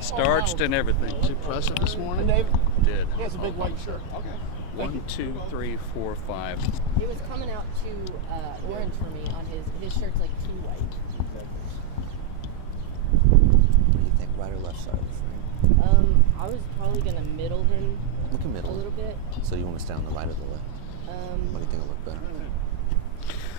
Starched and everything. Did you press it this morning? Did. He has a big white shirt. Okay. 1, 2, 3, 4, 5. It was coming out too orange for me on his shirt's like too white. What do you think, right or left side of the frame? I was probably gonna middle him Look at middle. a little bit. So you want to stay on the right or the left? What do you think will look better?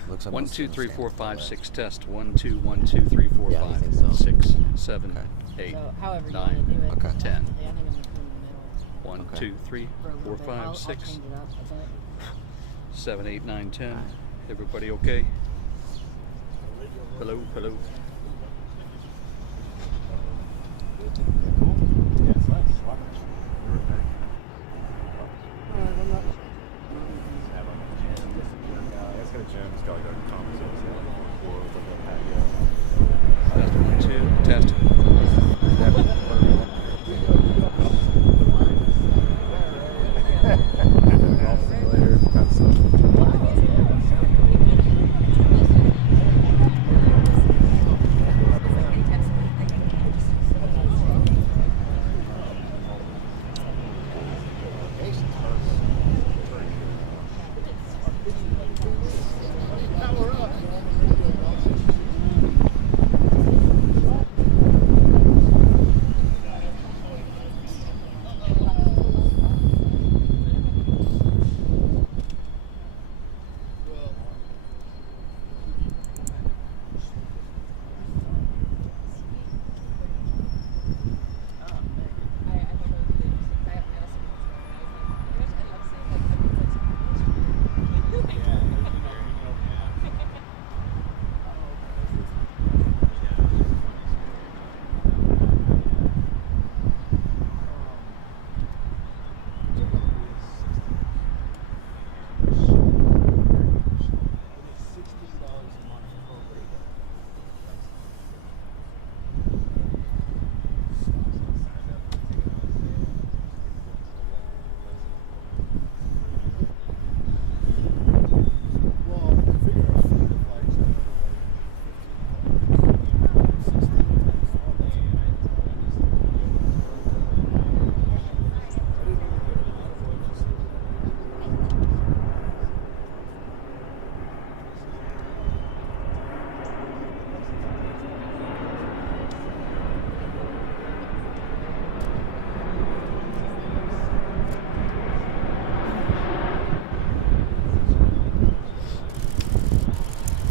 Looks like 1, most 2, of them 3, stand 4, on the 5, left. 6. Test. 1, 2, 1, 2, 3, 4, Yeah, I 5, think so. 6, 7, Okay. 8, So however you 9, want to do it. Okay. 10. Yeah, I think I'm gonna put him in the middle 1, Okay. 2, 3, for a little 4, bit. 5, I'll 6, change it up a bit. 7, 8, 9, 10. Everybody okay? Hello, hello. Yeah, it's nice. It's got a gym. It's got like a common sense floor with like a patio. Test 1, 2. Test.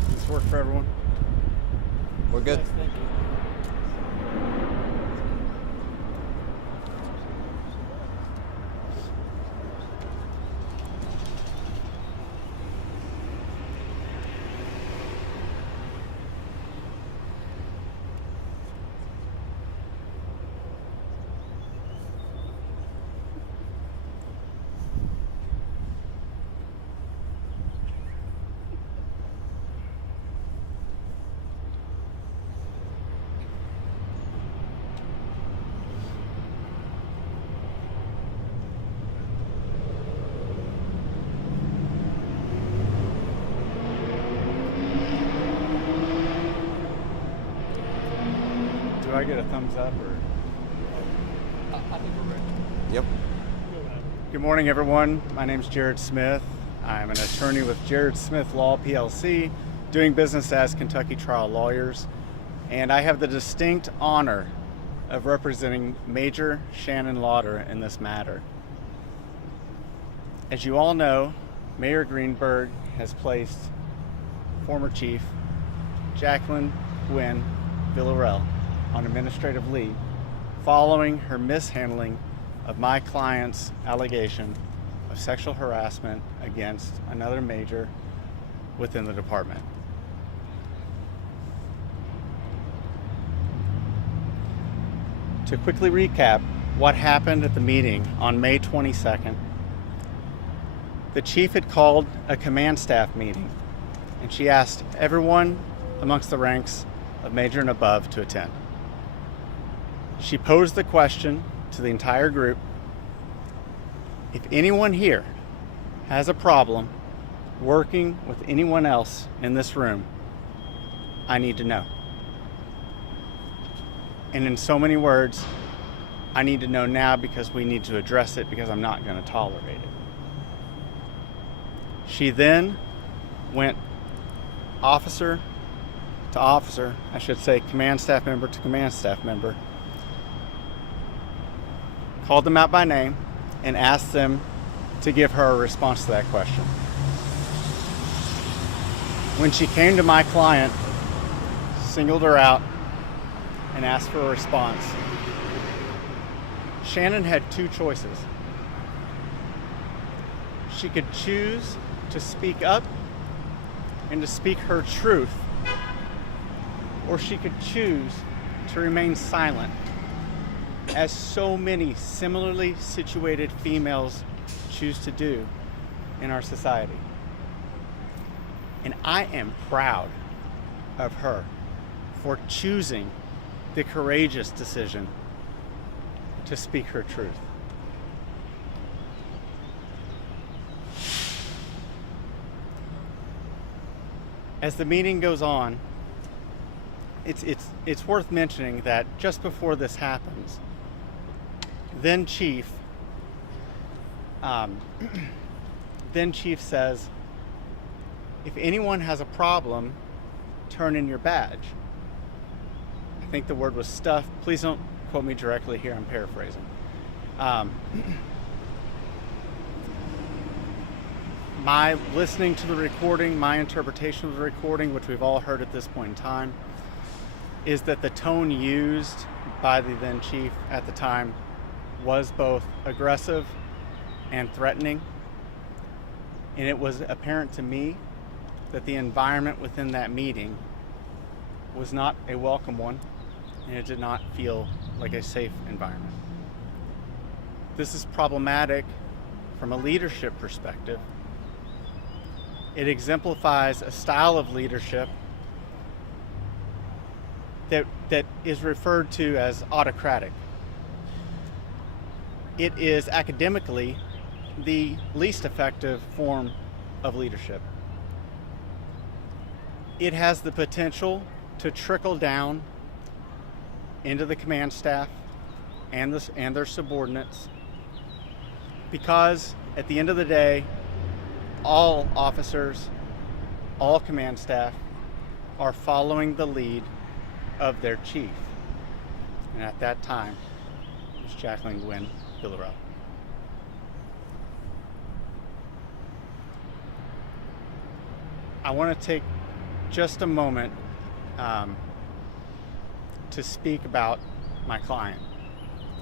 Does this work for everyone? We're good. Do I get a thumbs up or? I think we're ready. Yep. Good morning, everyone. My name is Jared Smith. I'm an attorney with Jared Smith Law PLC, doing business as Kentucky Trial Lawyers, and I have the distinct honor of representing Major Shannon Lauder in this matter. As you all know, Mayor Greenberg has placed former Chief Jacqueline Gwen Villarreal on administrative leave following her mishandling of my client's allegation of sexual harassment against another major within the department. To quickly recap what happened at the meeting on May 22nd, the chief had called a command staff meeting, and she asked everyone amongst the ranks of major and above to attend. She posed the question to the entire group: if anyone here has a problem working with anyone else in this room, I need to know. And in so many words, I need to know now because we need to address it because I'm not going to tolerate it. She then went officer to officer, I should say command staff member to command staff member, called them out by name, and asked them to give her a response to that question. When she came to my client, singled her out, and asked for a response, Shannon had two choices. She could choose to speak up and to speak her truth, or she could choose to remain silent, as so many similarly situated females choose to do in our society. And I am proud of her for choosing the courageous decision to speak her truth. As the meeting goes on, it's worth mentioning that just before this happens, then Chief says, if anyone has a problem, turn in your badge. I think the word was stuff. Please don't quote me directly here, I'm paraphrasing. My listening to the recording, my interpretation of the recording, which we've all heard at this point in time, is that the tone used by the then chief at the time was both aggressive and threatening. And it was apparent to me that the environment within that meeting was not a welcome one, and it did not feel like a safe environment. This is problematic from a leadership perspective. It exemplifies a style of leadership that is referred to as autocratic. It is academically the least effective form of leadership. It has the potential to trickle down into the command staff and their subordinates, because at the end of the day, all officers, all command staff are following the lead of their chief. And at that time, it was Jacqueline Gwynn Villarreal. I want to take just a moment to speak about my client,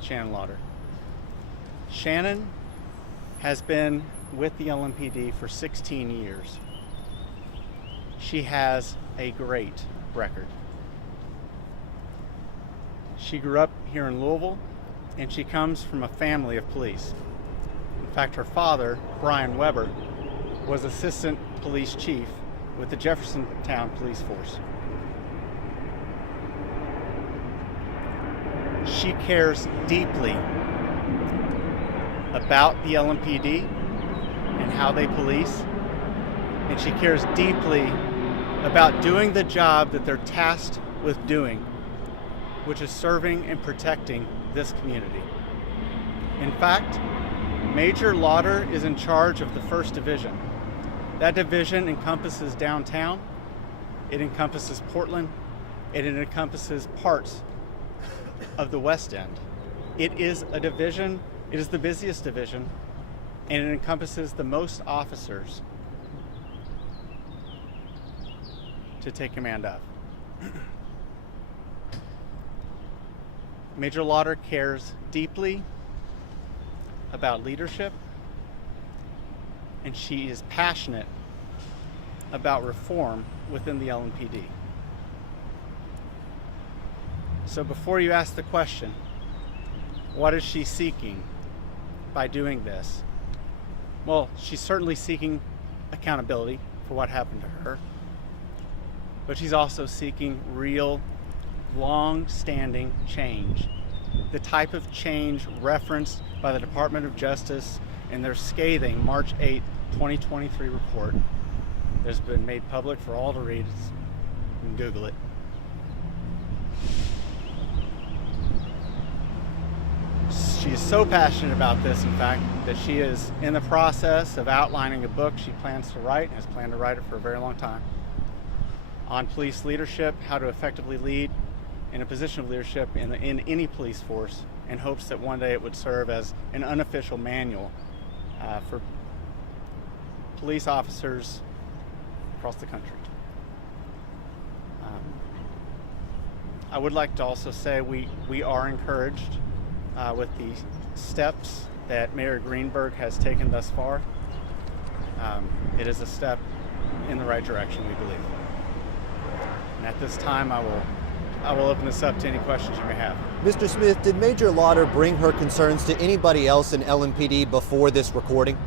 Shannon Lauder. Shannon has been with the LMPD for 16 years. She has a great record. She grew up here in Louisville, and she comes from a family of police. In fact, her father, Brian Weber, was assistant police chief with the Jeffersontown Police Force. She cares deeply about the LMPD and how they police, and she cares deeply about doing the job that they're tasked with doing, which is serving and protecting this community. In fact, Major Lauder is in charge of the 1st Division. That division encompasses downtown, it encompasses Portland, and it encompasses parts of the West End. It is a division, it is the busiest division, and it encompasses the most officers to take command of. Major Lauder cares deeply about leadership, and she is passionate about reform within the LMPD. So before you ask the question, what is she seeking by doing this? Well, she's certainly seeking accountability for what happened to her, but she's also seeking real, long-standing change, the type of change referenced by the Department of Justice in their scathing March 8, 2023 report that's been made public for all to read. You can Google it. She's so passionate about this, in fact, that she is in the process of outlining a book she plans to write, and has planned to write it for a very long time, on police leadership, how to effectively lead in a position of leadership in any police force, in hopes that one day it would serve as an unofficial manual for police officers across the country. I would like to also say we are encouraged with the steps that Mayor Greenberg has taken thus far. It is a step in the right direction, we believe. And at this time, I will open this up to any questions you may have. Mr. Smith, did Major Lauder bring her concerns to anybody else in LMPD before this recording?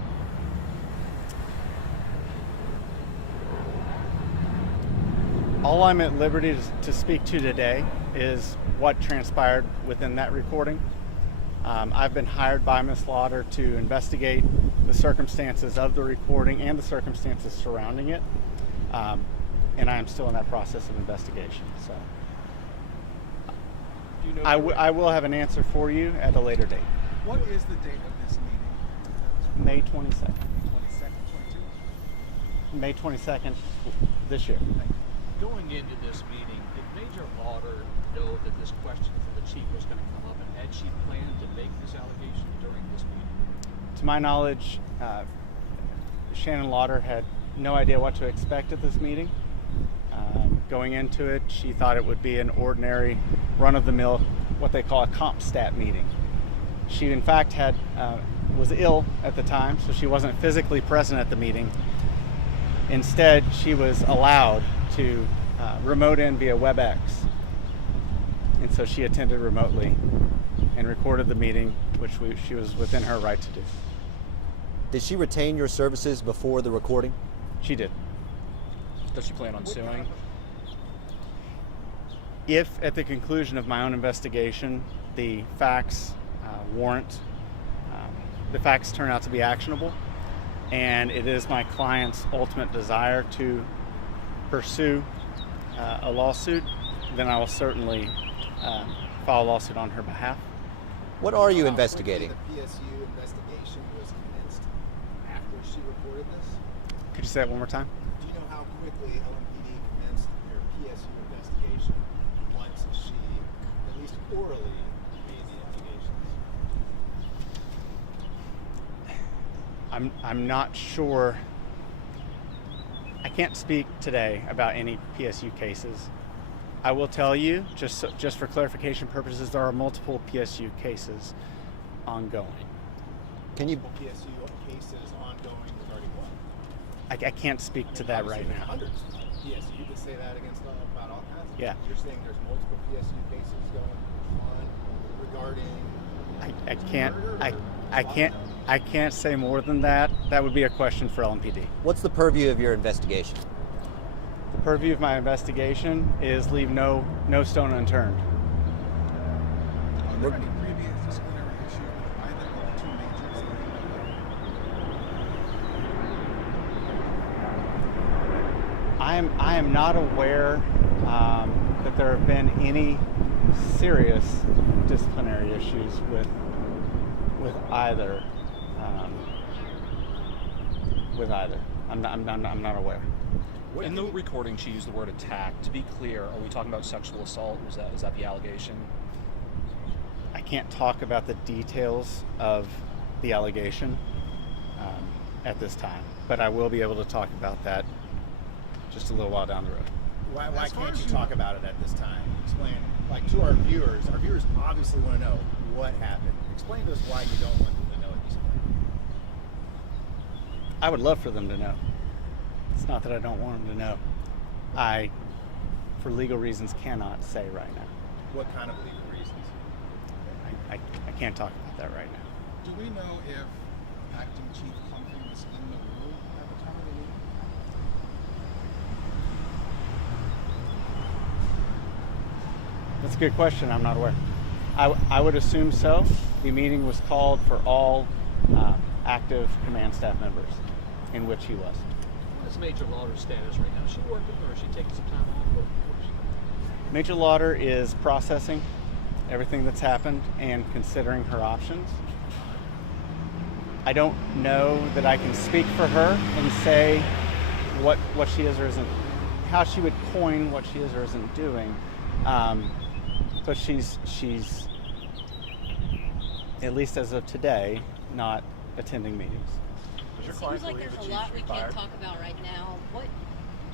All I'm at liberty to speak to today is what transpired within that recording. I've been hired by Ms. Lauder to investigate the circumstances of the recording and the circumstances surrounding it, and I am still in that process of investigation. So, Do you know I will have an answer for you at a later date. What is the date of this meeting? May 22nd. 22nd, 22? May 22nd this year. Going into this meeting, did Major Lauder know that this question from the chief was going to come up, and had she planned to make this allegation during this meeting? To my knowledge, Shannon Lauder had no idea what to expect at this meeting. Going into it, she thought it would be an ordinary, run-of-the-mill, what they call a comp stat meeting. She, in fact, was ill at the time, so she wasn't physically present at the meeting. Instead, she was allowed to remote in via WebEx. And so she attended remotely and recorded the meeting, which she was within her right to do. Did she retain your services before the recording? She did. Does she plan on suing? If at the conclusion of my own investigation, the facts the facts turn out to be actionable, and it is my client's ultimate desire to pursue a lawsuit, then I will certainly file a lawsuit on her behalf. What are you How investigating? quickly the PSU investigation was commenced after she reported this? Could you say that one more time? Do you know how quickly LMPD commenced their PSU investigation once she, at least orally, made the allegations? I'm not sure. I can't speak today about any PSU cases. I will tell you, just for clarification purposes, there are multiple PSU cases ongoing. Can you? PSU cases ongoing regarding what? I can't speak to that right now. Hundreds. Yes, you could say that about all kinds of Yeah. things. You're saying there's multiple PSU cases going on regarding I can't say more than that. That would be a question for LMPD. What's the purview of your investigation? The purview of my investigation is leave no stone unturned. Are there any previous disciplinary issues with either of the two majors that you know of? I am not aware that there have been any serious disciplinary issues with either. I'm not aware. In the recording, she used the word attack. To be clear, are we talking about sexual assault? Is that the allegation? I can't talk about the details of the allegation at this time, but I will be able to talk about that just a little while down the road. Why can't you talk about it at this time? Explain, like, to our viewers. Our viewers obviously want to know what happened. Explain to us why you don't want them to know at this point. I would love for them to know. It's not that I don't want them to know. I, for legal reasons, cannot say right now. What kind of legal reasons? I can't talk about that right now. Do we know if Acting Chief Humphrey was in the room at the time of the meeting? That's a good question. I'm not aware. I would assume so. The meeting was called for all active command staff members, in which he was. What is Major Lauder's status right now? Is she working, or is she taking some time off? Major Lauder is processing everything that's happened and considering her options. I don't know that I can speak for her and say what she is or isn't, how she would coin what she is or isn't doing. But she's, at least as of today, not attending meetings. It seems like there's a lot we can't talk about right now. What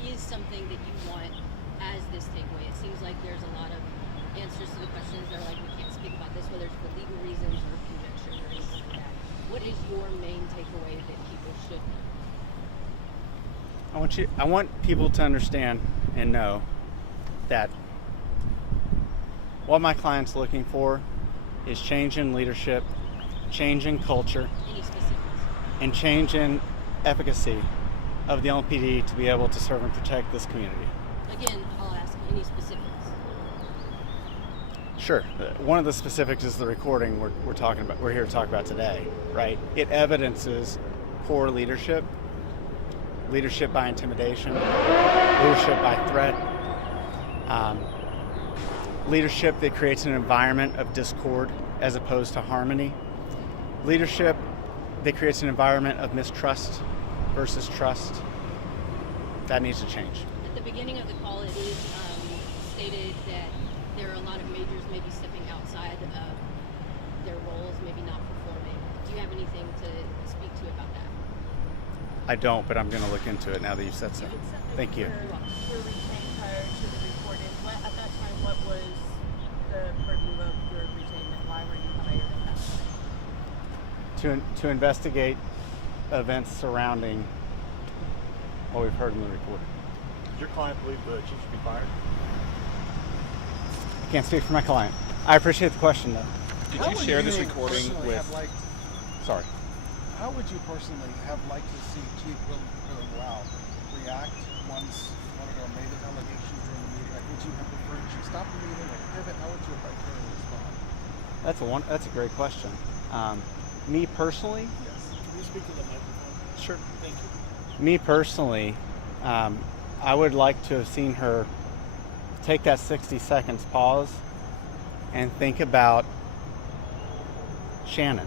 is something that you want as this takeaway? It seems like there's a lot of answers to the questions that are like, we can't speak about this, whether it's for legal reasons or conviction or anything like that. What is your main takeaway that people should know? I want people to understand and know that what my client's looking for is change in leadership, change in culture, Any specifics? and change in efficacy of the LMPD to be able to serve and protect this community. Again, I'll ask any specifics. Sure. One of the specifics is the recording we're here to talk about today, right? It evidences poor leadership by intimidation, leadership by threat, leadership that creates an environment of discord as opposed to harmony, leadership that creates an environment of mistrust versus trust. That needs to change. At the beginning of the call, it is stated that there are a lot of majors maybe stepping outside of their roles, maybe not performing. Do you have anything to speak to about that? I don't, but I'm going to look into it now that you've said so. Thank you. Were retained prior to the recording. At that time, what was the purview of your retainment? Why were you hired at that time? To investigate events surrounding what we've heard in the recording. Does your client believe the chief should be fired? I can't speak for my client. I appreciate the question, though. Did you share this recording with? Sorry. How would you personally have liked to see Chief Wow react once one of them made his allegations during the meeting? Like, would you have preferred she stop the meeting or pivot? How would you have liked her to respond? That's a great question. Me personally, Yes. Can you speak to the microphone? Sure. Thank you. me personally, I would like to have seen her take that 60 seconds pause and think about Shannon.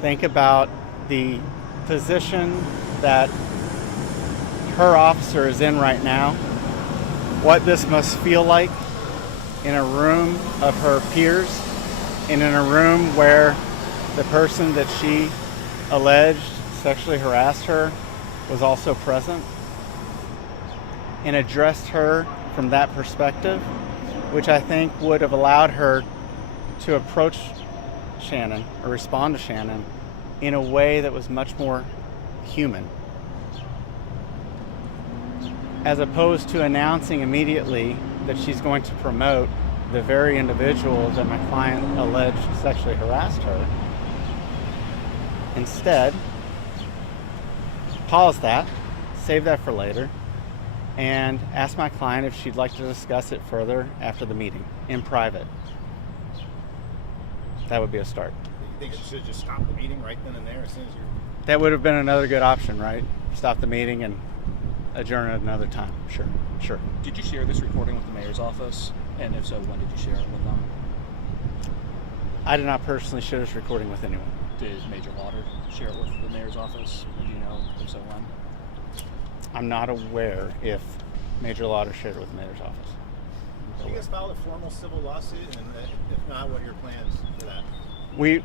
Think about the position that her officer is in right now, what this must feel like in a room of her peers, and in a room where the person that she alleged sexually harassed her was also present, and addressed her from that perspective, which I think would have allowed her to approach Shannon or respond to Shannon in a way that was much more human, as opposed to announcing immediately that she's going to promote the very individual that my client alleged sexually harassed her. Instead, pause that, save that for later, and ask my client if she'd like to discuss it further after the meeting in private. That would be a start. You think she should just stop the meeting right then and there as soon as you're... That would have been another good option, right? Stop the meeting and adjourn at another time. Sure. Did you share this recording with the mayor's office? And if so, when did you share it with them? I did not personally share this recording with anyone. Did Major Lauder share it with the mayor's office? Do you know if so when? I'm not aware if Major Lauder shared it with the mayor's office. Have you guys filed a formal civil lawsuit? And if not, what are your plans for that?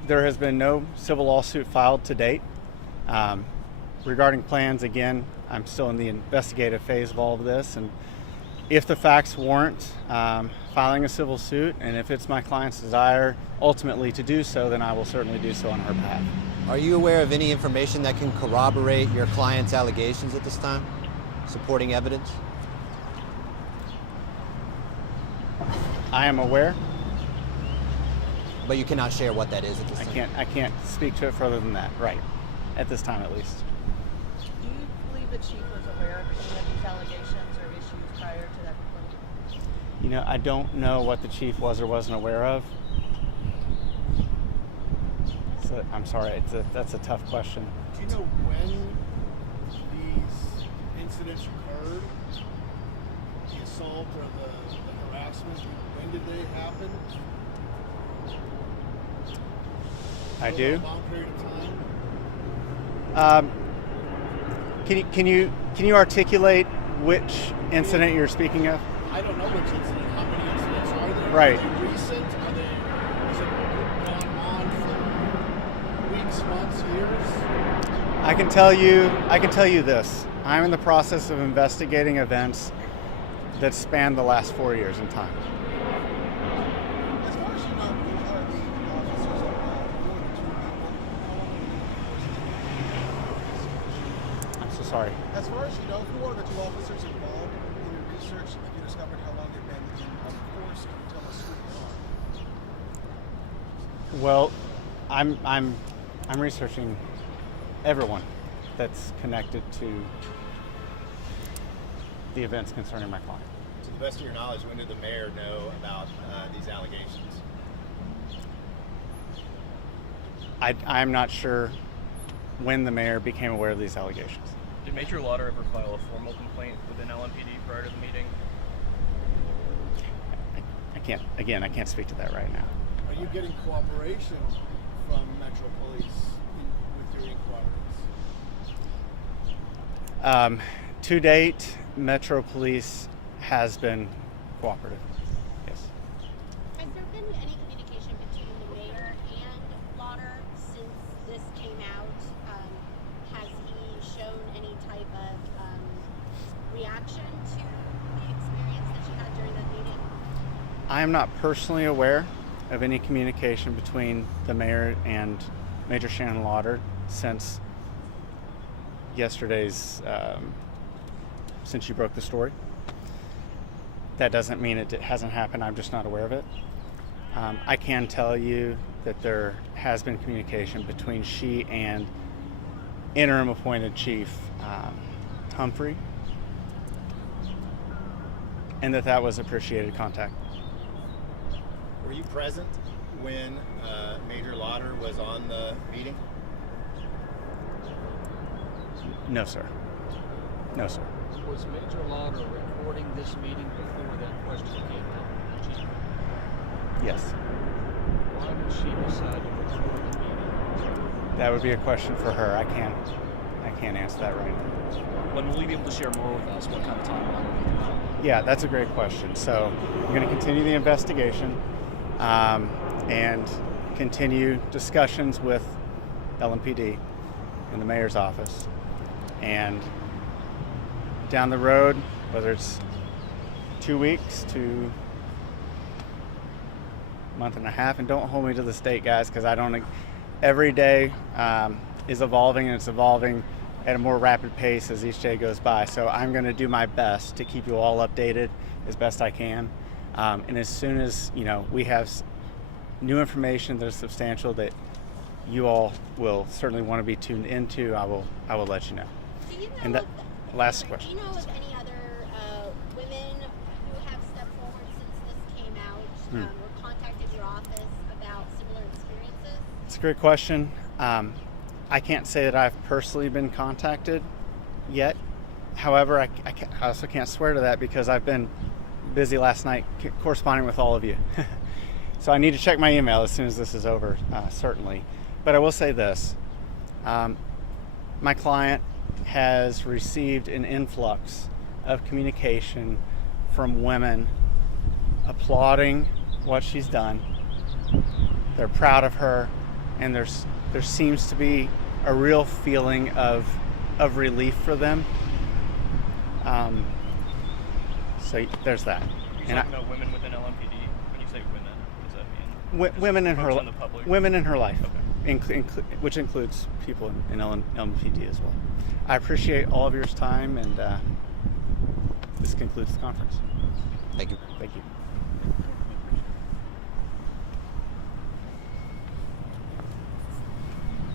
There has been no civil lawsuit filed to date. Regarding plans, again, I'm still in the investigative phase of all of this, and if the facts warrant filing a civil suit, and if it's my client's desire ultimately to do so, then I will certainly do so on her behalf. Are you aware of any information that can corroborate your client's allegations at this time? Supporting evidence? I am aware. But you cannot share what that is at this time? I can't speak to it further than that, right, at this time at least. Do you believe the chief was aware of any of these allegations or issues prior to that complaint? You know, I don't know what the chief was or wasn't aware of. So, I'm sorry, that's a tough question. Do you know when these incidents occurred? The assault or the harassment? When when did they happen? I Was do. it a long period of time? Can you articulate which incident you're speaking of? I don't know which incident. How many incidents are there? Right. Are they recent? Is it gone on for weeks, months, years? I can tell you this. I'm in the process of investigating events that span the last 4 years in time. As far as you know, who are the officers involved? Who are the two people? How long have you been I'm so sorry. As far as you know, who are the two officers involved in your research? Have you discovered how long they've been in force? Can you tell us who they are? Well, I'm researching everyone that's connected to the events concerning my client. To the best of your knowledge, when did the mayor know about these allegations? I'm not sure when the mayor became aware of these allegations. Did Major Lauder ever file a formal complaint within LMPD prior to the meeting? I can't speak to that right now. Are you getting cooperation from Metro Police with your inquiries? To date, Metro Police has been cooperative. Yes. Has there been any communication between the mayor and Lauder since this came out? Has he shown any type of reaction to the experience that you had during that meeting? I am not personally aware of any communication between the mayor and Major Shannon Lauder since yesterday's, since you broke the story. That doesn't mean it hasn't happened. I'm just not aware of it. I can tell you that there has been communication between she and interim appointed chief Humphrey, and that was appreciated contact. Were you present when Major Lauder was on the meeting? No, sir. No, sir. Was Major Lauder recording this meeting before that question came out? Chief? Yes. Why did she decide to record the meeting? That would be a question for her. I can't answer that right now. When will you be able to share more with us? What kind of timeline are we thinking about? Yeah, that's a great question. So we're going to continue the investigation and continue discussions with LMPD in the mayor's office. And down the road, whether it's 2 weeks to a month and a half, and don't hold me to the state, guys, because I don't. Every day is evolving, and it's evolving at a more rapid pace as each day goes by. So I'm going to do my best to keep you all updated as best I can. And as soon as we have new information that is substantial that you all will certainly want to be tuned into, I will let you know. Do you know And that last do question. you know of any other women who have stepped forward since this came out or contacted your office about similar experiences? It's a great question. I can't say that I've personally been contacted yet. However, I also can't swear to that because I've been busy last night corresponding with all of you. So I need to check my email as soon as this is over, certainly. But I will say this. My client has received an influx of communication from women applauding what she's done. They're proud of her, and there seems to be a real feeling of relief for them. So there's that. You're talking about women within LMPD? When you say women, what does that mean? Women in Folks in the public? women in her life, Okay. which includes people in LMPD as well. I appreciate all of your time, and this concludes the conference. Thank you. Thank you.